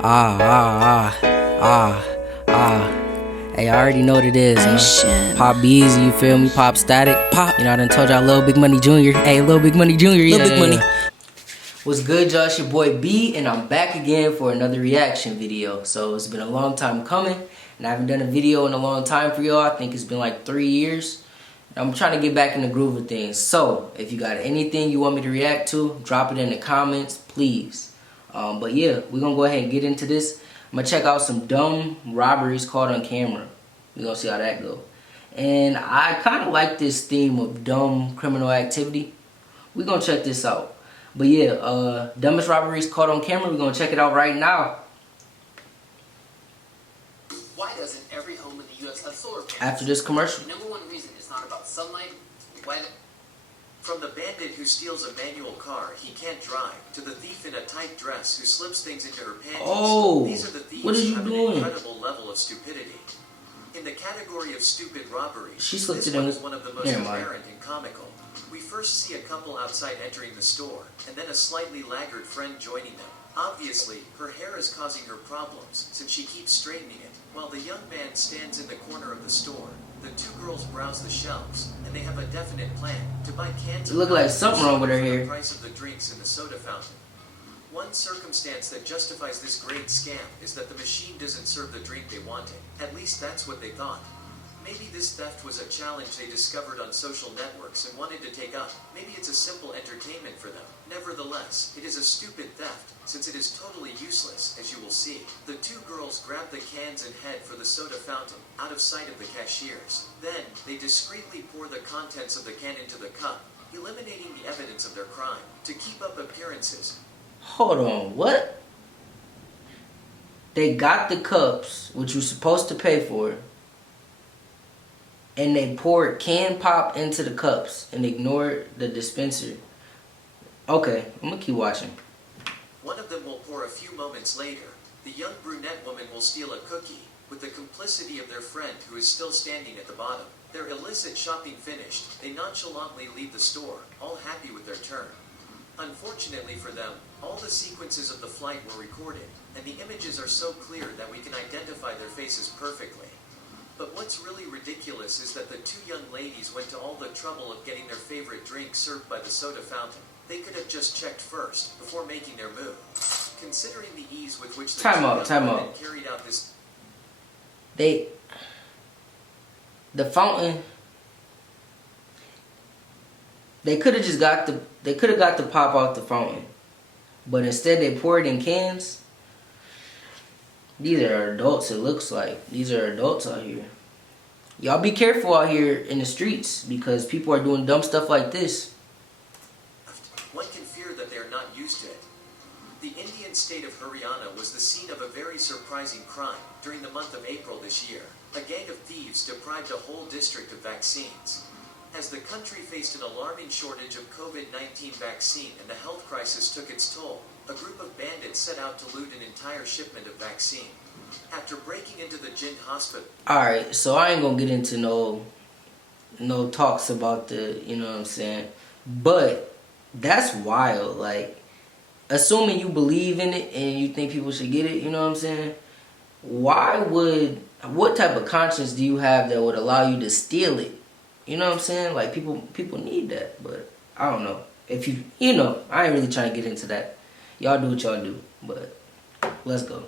Ah, ah, ah, ah, ah. Hey, I already know what it is, huh? Pop Beezy, you feel me? Pop Static. Pop. You know, I done told y'all Lil Big Money Jr. Hey, Lil Big Money Jr. Yeah, Lil Big Money. What's good, y'all? It's your boy B, and I'm back again for another reaction video. So it's been a long time coming, and I haven't done a video in a long time for y'all. I think it's been like 3 years. I'm trying to get back in the groove of things. So if you got anything you want me to react to, drop it in the comments, please. But yeah, we're gonna go ahead and get into this. I'm gonna check out some dumb robberies caught on camera. We're gonna see how that go. And I kind of like this theme of dumb criminal activity. We're gonna check this out. But yeah, dumbest robberies caught on camera. We're gonna check it out right now. Why doesn't every home in the U.S. have solar panels? After this commercial. Number one reason is not about sunlight. From the bandit who steals a manual car he can't drive, to the thief in a tight dress who slips things into her panties. Oh, these are the thieves what are you who have doing? an incredible level of stupidity. In the category of stupid robberies, She slipped this it in. one is one of the most apparent and comical. We first see a couple outside entering the store, and then a slightly laggard friend joining them. Obviously, her hair is causing her problems, since she keeps straightening it, while the young man stands in the corner of the store. The two girls browse the shelves, and they have a definite plan to buy cans. It look like something wrong with her hair. The price of the drinks in the soda fountain. One circumstance that justifies this great scam is that the machine doesn't serve the drink they wanted. At least that's what they thought. Maybe this theft was a challenge they discovered on social networks and wanted to take up. Maybe it's a simple entertainment for them. Nevertheless, it is a stupid theft, since it is totally useless, as you will see. The two girls grab the cans and head for the soda fountain, out of sight of the cashiers. Then, they discreetly pour the contents of the can into the cup, eliminating the evidence of their crime. To keep up appearances. Hold on, what? They got the cups, which you're supposed to pay for, and they poured can pop into the cups and ignored the dispenser. Okay, I'm gonna keep watching. One of them will pour a few moments later. The young brunette woman will steal a cookie, with the complicity of their friend who is still standing at the bottom. Their illicit shopping finished, they nonchalantly leave the store, all happy with their turn. Unfortunately for them, all the sequences of the flight were recorded, and the images are so clear that we can identify their faces perfectly. But what's really ridiculous is that the two young ladies went to all the trouble of getting their favorite drink served by the soda fountain. They could have just checked first, before making their move. Considering the ease with which the Time two out. young women carried out this... The fountain, they could have just got the pop out the fountain. But instead they poured it in cans. These are adults, it looks like. These are adults out here. Y'all be careful out here in the streets, because people are doing dumb stuff like this. One can fear that they are not used to it. The Indian state of Haryana was the scene of a very surprising crime during the month of April this year. A gang of thieves deprived a whole district of vaccines. As the country faced an alarming shortage of COVID-19 vaccine and the health crisis took its toll, a group of bandits set out to loot an entire shipment of vaccine. After breaking into the Jind hospital... Alright, so I ain't gonna get into no talks about the, you know what I'm saying? But that's wild. Like, assuming you believe in it and you think people should get it, you know what I'm saying? What type of conscience do you have that would allow you to steal it? You know what I'm saying? Like, people need that, but I don't know. If you know, I ain't really trying to get into that. Y'all do what y'all do, but let's go.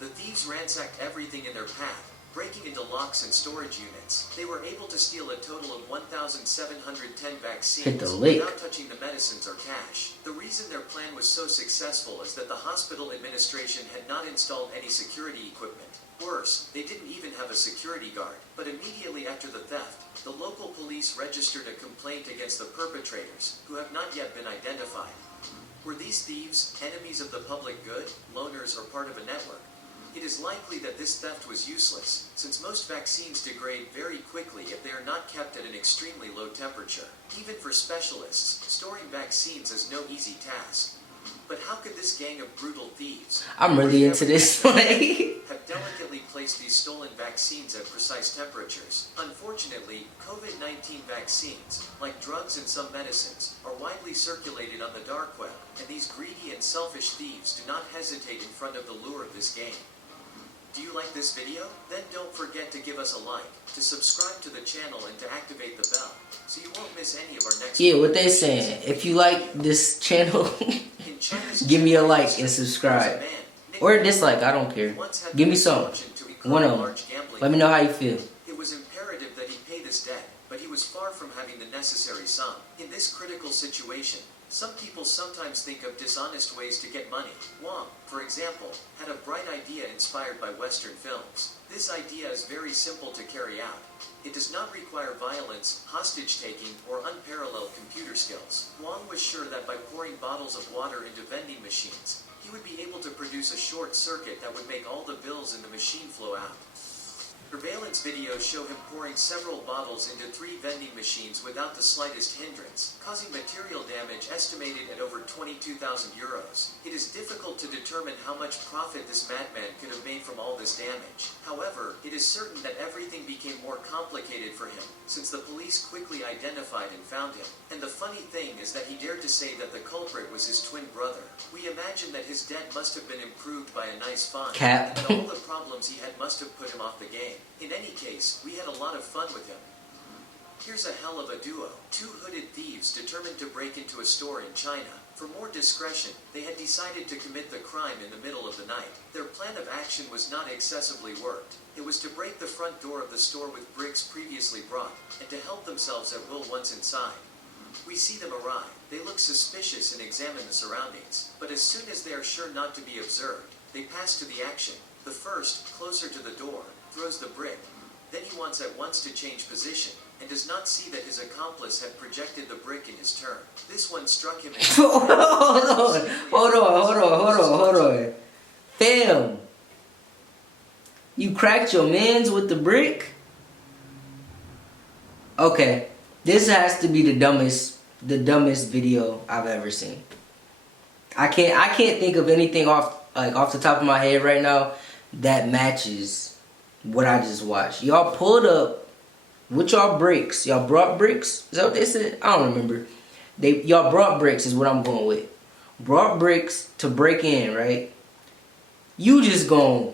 The thieves ransacked everything in their path, breaking into locks and storage units. They were able to steal a total of 1,710 vaccines Hit the lick. without touching the medicines or cash. The reason their plan was so successful is that the hospital administration had not installed any security equipment. Worse, they didn't even have a security guard. But immediately after the theft, the local police registered a complaint against the perpetrators, who have not yet been identified. Were these thieves enemies of the public good, loners, or part of a network? It is likely that this theft was useless, since most vaccines degrade very quickly if they are not kept at an extremely low temperature. Even for specialists, storing vaccines is no easy task. But how could this gang of brutal thieves, I'm really into this. have delicately placed these stolen vaccines at precise temperatures? Unfortunately, COVID-19 vaccines, like drugs and some medicines, are widely circulated on the dark web, and these greedy and selfish thieves do not hesitate in front of the lure of this game. Do you like this video? Then don't forget to give us a like, to subscribe to the channel, and to activate the bell, so you won't miss any of our next Yeah, what they saying. If you like this channel, give me a like and subscribe. Or a dislike, I don't care. Give me some. One of them. Let me know how you feel. It was imperative that he pay this debt, but he was far from having the necessary sum. In this critical situation, some people sometimes think of dishonest ways to get money. Wong, for example, had a bright idea inspired by Western films. This idea is very simple to carry out. It does not require violence, hostage-taking, or unparalleled computer skills. Wong was sure that by pouring bottles of water into vending machines, he would be able to produce a short circuit that would make all the bills in the machine flow out. Surveillance videos show him pouring several bottles into 3 vending machines without the slightest hindrance, causing material damage estimated at over 22,000 euros. It is difficult to determine how much profit this madman could have made from all this damage. However, it is certain that everything became more complicated for him, since the police quickly identified and found him. And the funny thing is that he dared to say that the culprit was his twin brother. We imagine that his debt must have been improved by a nice fine, and that all the problems he had must have put him off the game. In any case, we had a lot of fun with him. Here's a hell of a duo. 2 hooded thieves determined to break into a store in China. For more discretion, they had decided to commit the crime in the middle of the night. Their plan of action was not excessively worked. It was to break the front door of the store with bricks previously brought, and to help themselves at will once inside. We see them arrive. They look suspicious and examine the surroundings. But as soon as they are sure not to be observed, they pass to the action. The first, closer to the door, throws the brick. Then he wants at once to change position, and does not see that his accomplice had projected the brick in his turn. This one struck him in... Hold on. Fam, you cracked your mans with the brick? Okay, this has to be the dumbest video I've ever seen. I can't think of anything off the top of my head right now that matches what I just watched. Y'all pulled up with y'all bricks. Y'all brought bricks? Is that what they said? I don't remember. Y'all brought bricks is what I'm going with. Brought bricks to break in, right? You just gonna,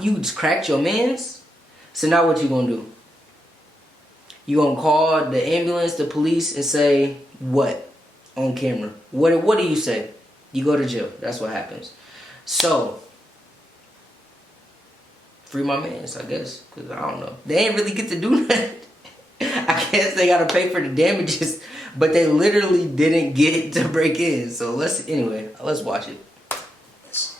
you just cracked your mans? So now what you gonna do? You gonna call the ambulance, the police, and say what? On camera. What do you say? You go to jail. That's what happens. So, free my mans, I guess, because I don't know. They ain't really get to do that. I guess they gotta pay for the damages, but they literally didn't get to break in. So let's watch it.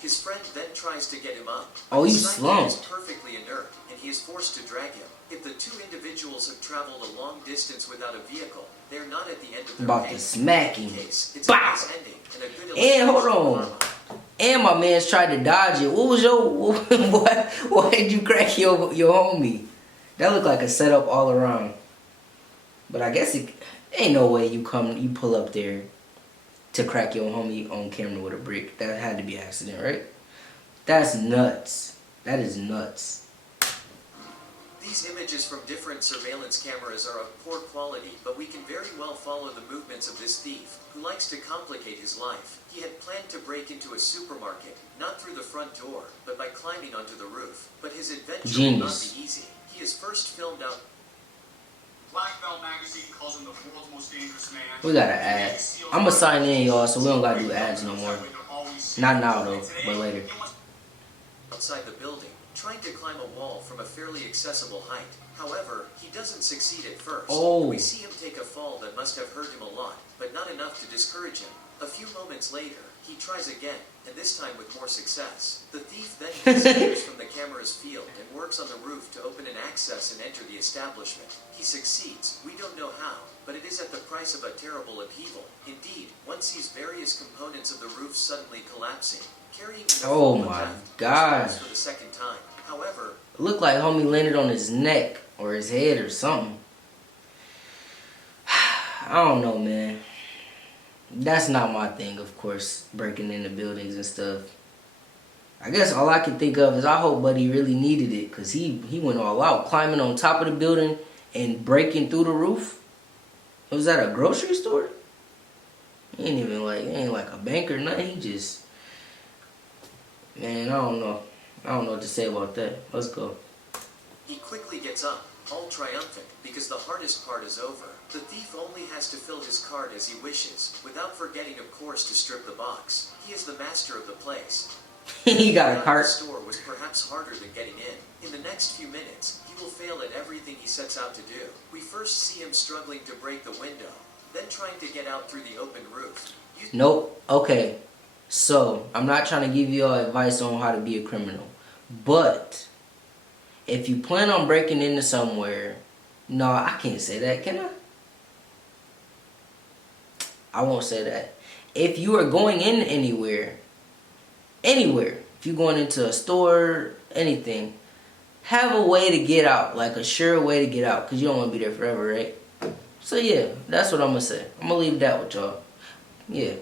His friend then tries to get him up. Oh, you slumped. He is slumped. perfectly inert, and he is forced to drag him. If the 2 individuals have traveled a long distance without a vehicle, they are not at the end of their About pain. to smack him. It's a nice ending, and a good And hold illustration on. And my man's tried to dodge it. What was your... Why did you crack your homie? That looked like a setup all around. But I guess it ain't no way you pull up there to crack your homie on camera with a brick. That had to be an accident, right? That's nuts. That is nuts. These images from different surveillance cameras are of poor quality, but we can very well follow the movements of this thief, who likes to complicate his life. He had planned to break into a supermarket, not through the front door, but by climbing onto the roof. But his adventure will not be easy. He is first filmed out... Black Belt Magazine calls him the world's most dangerous man. We got an ad. I'm gonna sign in, y'all, so we don't gotta do ads no more. Not now, though, but later. Outside the building, trying to climb a wall from a fairly accessible height. However, he doesn't succeed at first. Oh. We see him take a fall that must have hurt him a lot, but not enough to discourage him. A few moments later, he tries again, and this time with more success. The thief then disappears from the camera's field and works on the roof to open an access and enter the establishment. He succeeds, we don't know how, but it is at the price of a terrible upheaval. Indeed, one sees various components of the roof suddenly collapsing, carrying him Oh my gosh. for the second time. However, it looked like homie landed on his neck or his head or something. I don't know, man. That's not my thing, of course, breaking into buildings and stuff. I guess all I can think of is I hope Buddy really needed it, because he went all out, climbing on top of the building and breaking through the roof. Was that a grocery store? He ain't even like, it ain't like a bank or nothing. He just, man, I don't know. I don't know what to say about that. Let's go. He quickly gets up, all triumphant, because the hardest part is over. The thief only has to fill his cart as he wishes, without forgetting, of course, to strip the box. He is the master of the place. He got a cart. The store was perhaps harder than getting in. In the next few minutes, he will fail at everything he sets out to do. We first see him struggling to break the window, then trying to get out through the open roof. Nope. Okay. So, I'm not trying to give you all advice on how to be a criminal. But, if you plan on breaking into somewhere, no, I can't say that, can I? I won't say that. If you are going in anywhere, if you're going into a store, anything, have a way to get out, like a sure way to get out, because you don't want to be there forever, right? So yeah, that's what I'm going to say. I'm going to leave that with y'all. Yeah.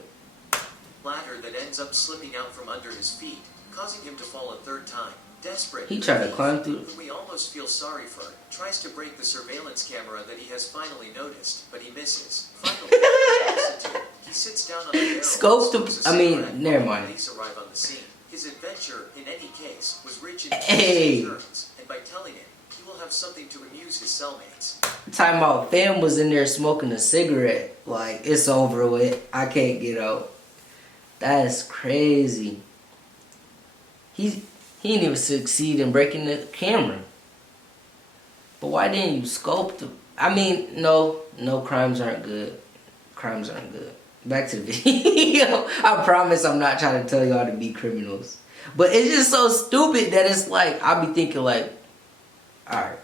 Ladder that ends up slipping out from under his feet, causing him to fall a third time. Desperate, He tried to climb through. whom we almost feel sorry for, tries to break the surveillance camera that he has finally noticed, but he misses. Finally, he sits down on the barrel. Scope the, never mind. Police arrive on the scene. His adventure, in any case, was rich in Hey. turns, and by telling it, he will have something to amuse his cellmates. Talking about fam was in there smoking a cigarette. Like, it's over with. I can't get out. That's crazy. He didn't even succeed in breaking the camera. But why didn't you scope the... no, crimes aren't good. Crimes aren't good. Back to the video. I promise I'm not trying to tell y'all to be criminals. But it's just so stupid that it's like, I'll be thinking like, alright.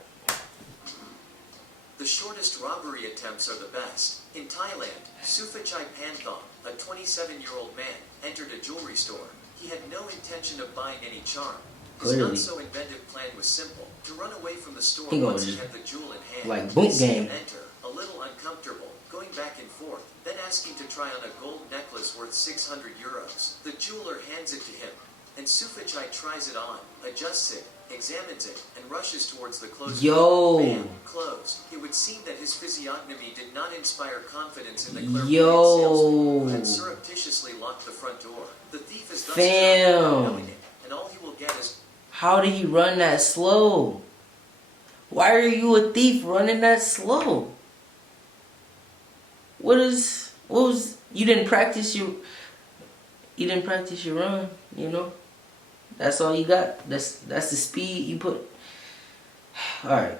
The shortest robbery attempts are the best. In Thailand, Suphachai Panthong, a 27-year-old man, entered a jewelry store. He had no intention of buying any charm. His Clearly. not-so-inventive plan was simple: to run away from the store He once he just had the jewel in hand. like boot We see game. him enter, a little uncomfortable, going back and forth, then asking to try on a gold necklace worth 600 euros. The jeweler hands it to him, and Suphachai tries it on, adjusts it, examines it, and rushes towards the closed door. Bam, closed. It would seem that his physiognomy did not inspire confidence in the clairvoyant salesman, who had surreptitiously locked the front door. The thief is thus trapped without knowing it, and all he will get is... How did he run that slow? Why are you a thief running that slow? You didn't practice your run, you know? That's all you got. That's the speed you put. Alright.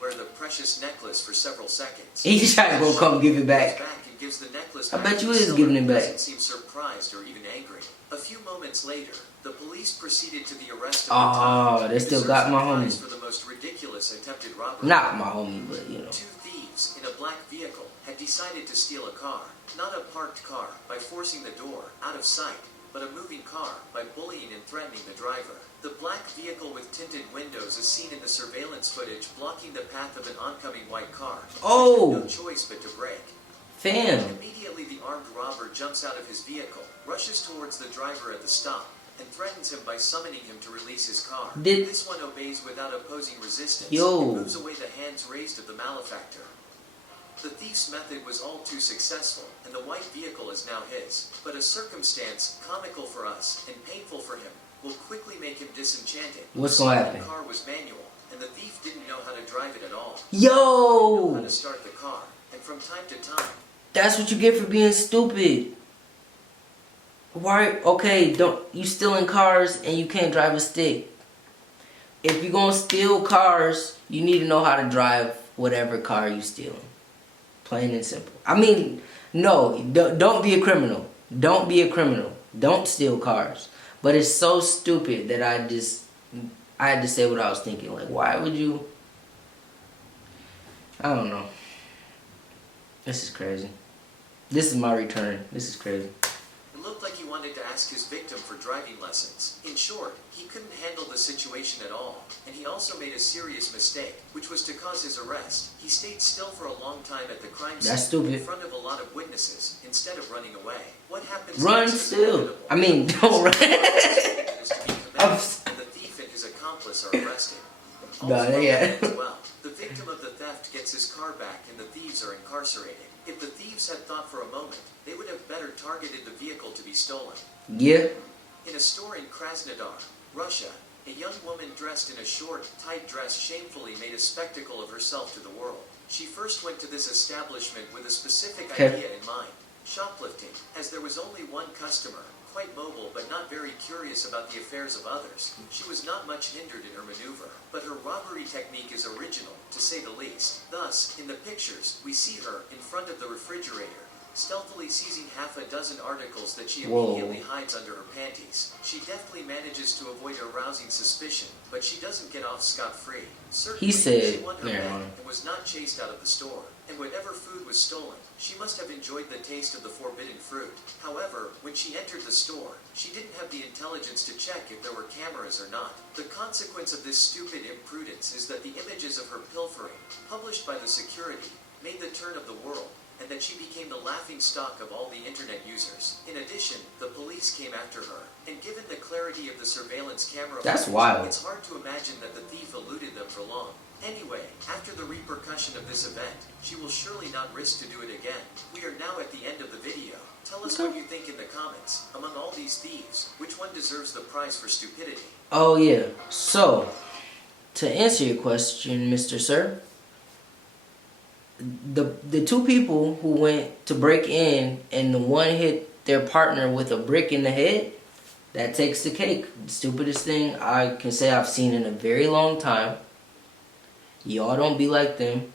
Wear the precious necklace for several seconds. He just tried to go come give it back. And gives the necklace I back bet to you the is seller, giving it who back. doesn't seem surprised or even angry. A few moments later, the police proceeded to the arrest of Oh, the they still got my homie. for the most ridiculous attempted robbery. Not my homie, but you know. Two thieves in a black vehicle had decided to steal a car, not a parked car, by forcing the door out of sight, but a moving car by bullying and threatening the driver. The black vehicle with tinted windows is seen in the surveillance footage blocking the path of an oncoming white car. Oh! No choice but to brake. Fam. Immediately the armed robber jumps out of his vehicle, rushes towards the driver at the stop, and threatens him by summoning him to release his car. This one obeys without opposing resistance. Yo. And moves away the hands raised of the malefactor. The thief's method was all too successful, and the white vehicle is now his. But a circumstance, comical for us, and painful for him, will quickly make him disenchanted. What's gonna happen? The car was manual, and the thief didn't know how to drive it at all. Yo! He didn't know how to start the car, and from time to time... That's what you get for being stupid. Why? Okay, you stealing cars and you can't drive a stick. If you're gonna steal cars, you need to know how to drive whatever car you stealing. Plain and simple. No, don't be a criminal. Don't be a criminal. Don't steal cars. But it's so stupid that I had to say what I was thinking. Like, why would you? I don't know. This is crazy. This is my return. This is crazy. looked like he wanted to ask his victim for driving lessons. In short, he couldn't handle the situation at all, and he also made a serious mistake, which was to cause his arrest. He stayed still for a long time at the crime scene That's stupid. in front of a lot of witnesses, instead of running away. What happens Run next is still. inevitable. I mean, don't run. Is to be commenced, and the thief and his accomplice are arrested. No, Also, yeah. as well, the victim of the theft gets his car back and the thieves are incarcerated. If the thieves had thought for a moment, they would have better targeted the vehicle to be stolen. Yeah. In a store in Krasnodar, Russia, a young woman dressed in a short, tight dress shamefully made a spectacle of herself to the world. She first went to this establishment with a specific idea in mind: shoplifting. As there was only one customer, quite mobile but not very curious about the affairs of others, she was not much hindered in her maneuver. But her robbery technique is original, to say the least. Thus, in the pictures, we see her in front of the refrigerator, stealthily seizing half a dozen articles that she immediately hides under her panties. She deftly manages to avoid arousing suspicion, but she doesn't get off scot-free. Certainly, she won her bet and was not chased out of the store. And whatever food was stolen, she must have enjoyed the taste of the forbidden fruit. However, when she entered the store, she didn't have the intelligence to check if there were cameras or not. The consequence of this stupid imprudence is that the images of her pilfering, published by the security, made the turn of the world, and that she became the laughing stock of all the internet users. In addition, the police came after her, and given the clarity of the surveillance camera footage, it's hard to imagine that the thief eluded them for long. Anyway, after the repercussion of this event, she will surely not risk to do it again. We are now at the end of the video. Tell us what you think in the comments. Among all these thieves, which one deserves the prize for stupidity? Oh yeah. So, to answer your question, Mr. Sir, the two people who went to break in and the one hit their partner with a brick in the head, that takes the cake. The stupidest thing I can say I've seen in a very long time. Y'all don't be like them.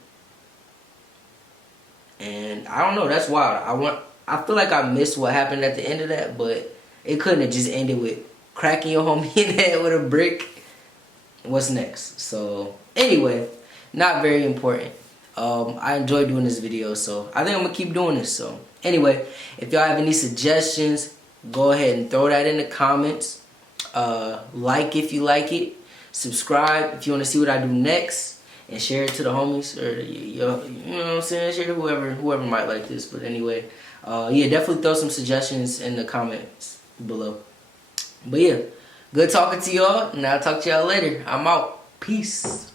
And I don't know, that's wild. I feel like I missed what happened at the end of that, but it couldn't have just ended with cracking your homie in the head with a brick. What's next? So anyway, not very important. I enjoyed doing this video, so I think I'm gonna keep doing this. So anyway, if y'all have any suggestions, go ahead and throw that in the comments. Like if you like it, subscribe if you want to see what I do next, and share it to the homies, or you know what I'm saying, share to whoever might like this. But anyway, yeah, definitely throw some suggestions in the comments below. But yeah, good talking to y'all, and I'll talk to y'all later. I'm out. Peace.